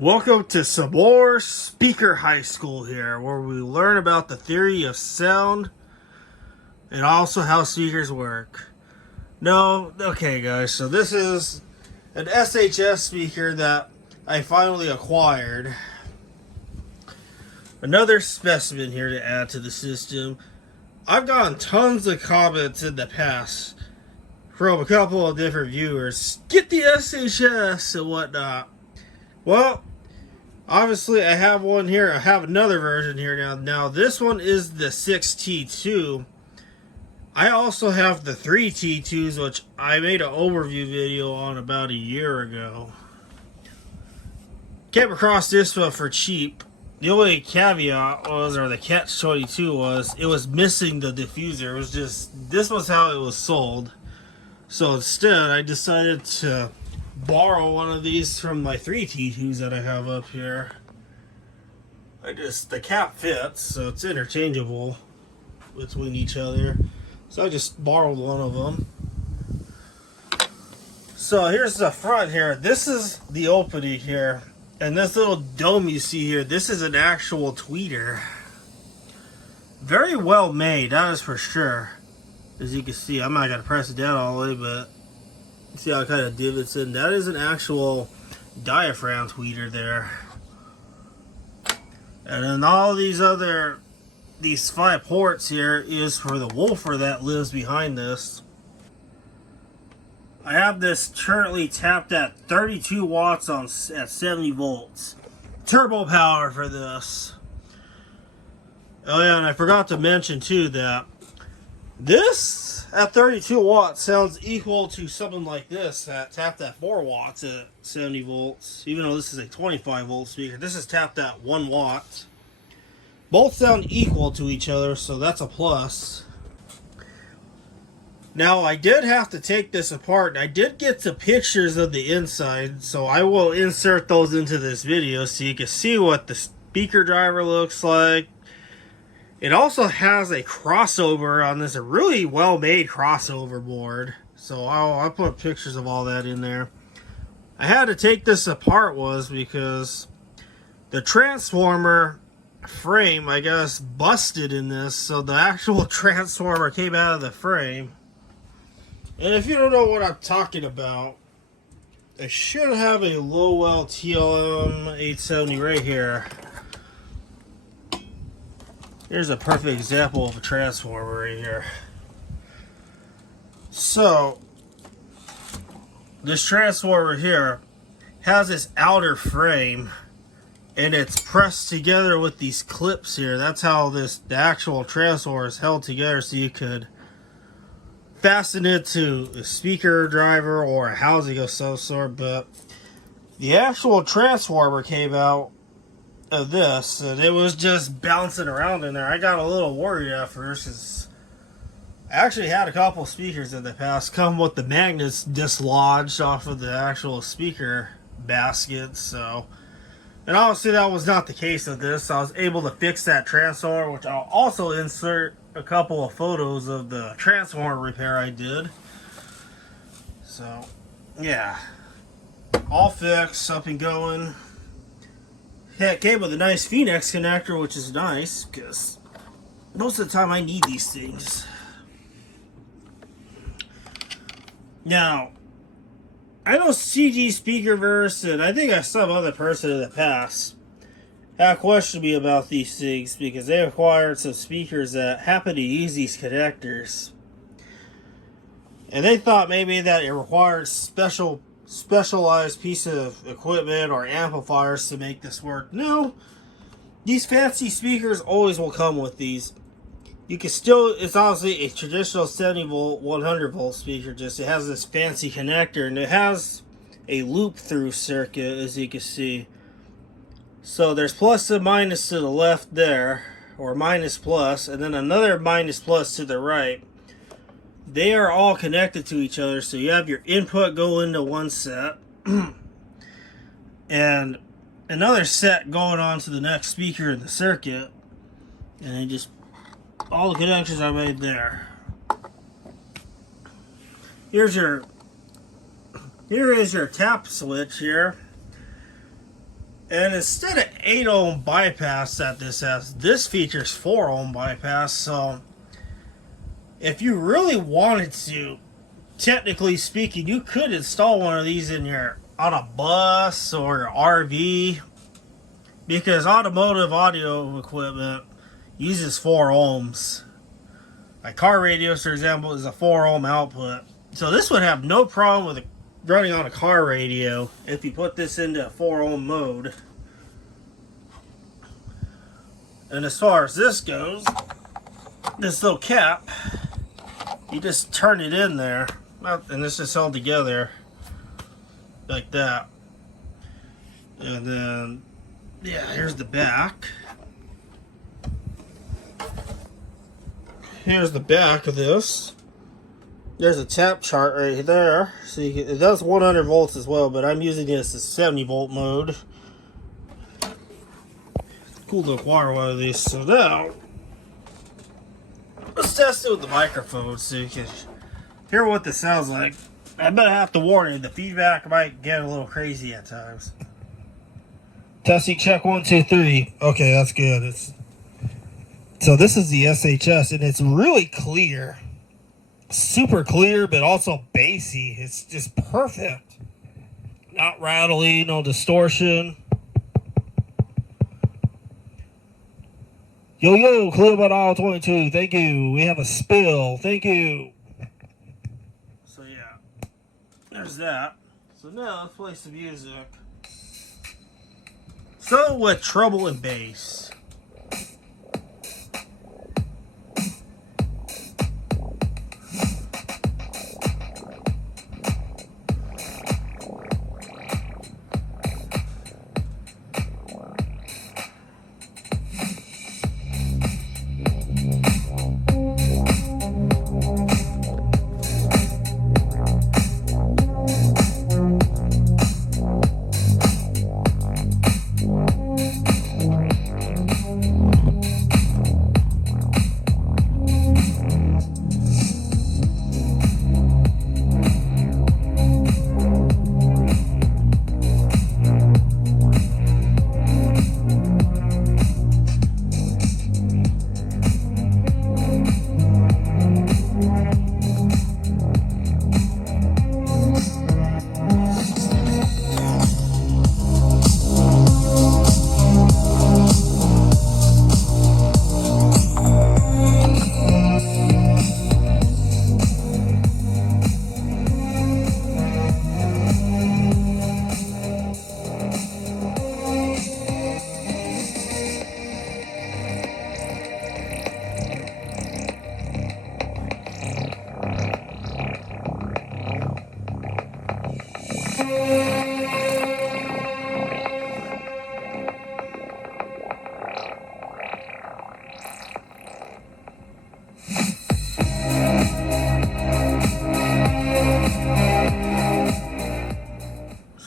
Welcome to some more Speaker High School here, where we learn about the theory of sound and also how speakers work. Okay guys, so this is an SHS speaker that I finally acquired. Another specimen here to add to the system. I've gotten tons of comments in the past from a couple of different viewers. Get the SHS and whatnot. Well, obviously, I have one here. I have another version here now. Now, this one is the 6T2. I also have the 3T2s, which I made an overview video on about a year ago. Came across this one for cheap. The only caveat was, or the catch-22 was, it was missing the diffuser. It was just, this was how it was sold. So instead, I decided to borrow one of these from my 3T2s that I have up here. The cap fits, so it's interchangeable between each other. So I just borrowed one of them. So here's the front here. This is the opening here. And this little dome you see here, this is an actual tweeter. Very well made, that is for sure. As you can see, I'm not going to press it down all the way, but see how it kind of divots in. That is an actual diaphragm tweeter there. And then all these 5 ports here is for the woofer that lives behind this. I have this currently tapped at 32 watts at 70 volts. Turbo power for this. Oh yeah, and I forgot to mention too that this at 32 watts sounds equal to something like this that tapped at 4 watts at 70 volts. Even though this is a 25 volt speaker, this is tapped at 1 watt. Both sound equal to each other, so that's a plus. Now, I did have to take this apart, and I did get some pictures of the inside, so I will insert those into this video so you can see what the speaker driver looks like. It also has a crossover on this, a really well-made crossover board. So I'll put pictures of all that in there. I had to take this apart because the transformer frame, I guess, busted in this. So the actual transformer came out of the frame. And if you don't know what I'm talking about, I should have a Lowell TLM 870 right here. Here's a perfect example of a transformer right here. So, this transformer here has this outer frame, and it's pressed together with these clips here. That's how the actual transformer is held together, so you could fasten it to a speaker driver or a housing of some sort. But the actual transformer came out of this, and it was just bouncing around in there. I got a little worried at first, because I actually had a couple speakers in the past come with the magnets dislodged off of the actual speaker basket. So, and obviously that was not the case with this. I was able to fix that transformer, which I'll also insert a couple of photos of the transformer repair I did. So yeah, all fixed, up and going. Yeah, it came with a nice Phoenix connector, which is nice, because most of the time I need these things. Now, I know CG Speakerverse, and I think I some other person in the past have questioned me about these things, because they acquired some speakers that happen to use these connectors. And they thought maybe that it required specialized piece of equipment or amplifiers to make this work. No, these fancy speakers always will come with these. You can still, it's obviously a traditional 70 volt 100 volt speaker, just it has this fancy connector, and it has a loop through circuit, as you can see. So there's plus and minus to the left there, or minus plus, and then another minus plus to the right. They are all connected to each other, so you have your input go into one set and another set going on to the next speaker in the circuit, and then just all the connections are made there. Here is your tap switch here. And instead of 8 ohm bypass that this has, this features 4 ohm bypass. So if you really wanted to, technically speaking, you could install one of these in your on a bus or RV, because automotive audio equipment uses 4 ohms. Like car radios, for example, is a 4 ohm output. So this would have no problem with running on a car radio if you put this into 4 ohm mode. And as far as this goes, this little cap, you just turn it in there, and this is held together like that. And then, yeah, here's the back. Here's the back of this. There's a tap chart right there. So you can, it does 100 volts as well, but I'm using this as 70 volt mode. Cool little wire one of these. So now, let's test it with the microphone so you can hear what this sounds like. I better have to warn you, the feedback might get a little crazy at times. Testing, check 1, 2, 3. Okay, that's good. So this is the SHS, and it's really clear. Super clear, but also bassy. It's just perfect. Not rattly, no distortion. Yo, clear about aisle 22. Thank you. We have a spill. Thank you. So yeah, there's that. So now let's play some music. So with treble and bass.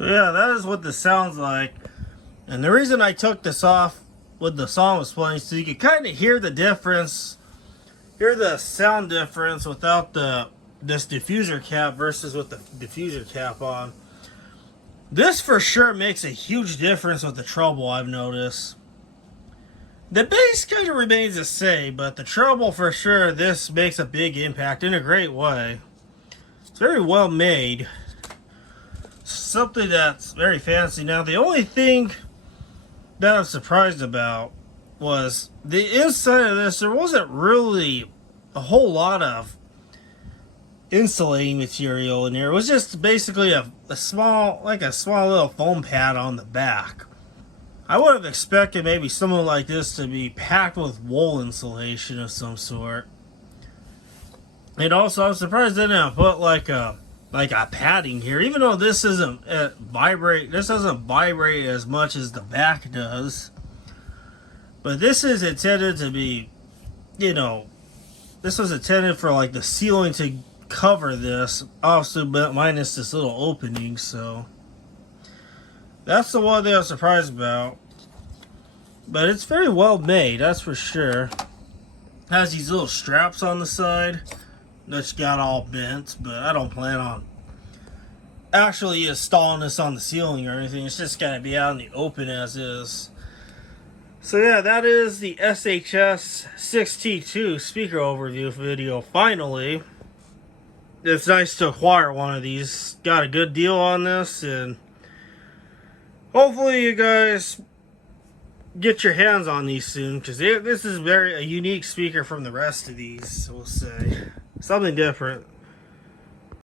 So yeah, that is what this sounds like. And the reason I took this off when the song was playing, so you could kind of hear the difference, hear the sound difference without this diffuser cap versus with the diffuser cap on. This for sure makes a huge difference with the treble, I've noticed. The bass kind of remains the same, but the treble for sure, this makes a big impact in a great way. It's very well made. Something that's very fancy. Now, the only thing that I'm surprised about was the inside of this. There wasn't really a whole lot of insulating material in here. It was just basically a small little foam pad on the back. I would have expected maybe something like this to be packed with wool insulation of some sort. And also, I'm surprised they didn't put like a padding here, even though this doesn't vibrate as much as the back does. But this is intended to be, this was intended for like the ceiling to cover this, also minus this little opening. So that's the one thing I'm surprised about. But it's very well made, that's for sure. Has these little straps on the side that's got all bent, but I don't plan on actually installing this on the ceiling or anything. It's just going to be out in the open as is. So yeah, that is the SHS-6T2 speaker overview video. Finally, it's nice to acquire one of these. Got a good deal on this, and hopefully you guys get your hands on these soon, because this is a unique speaker from the rest of these, we'll say. Something different.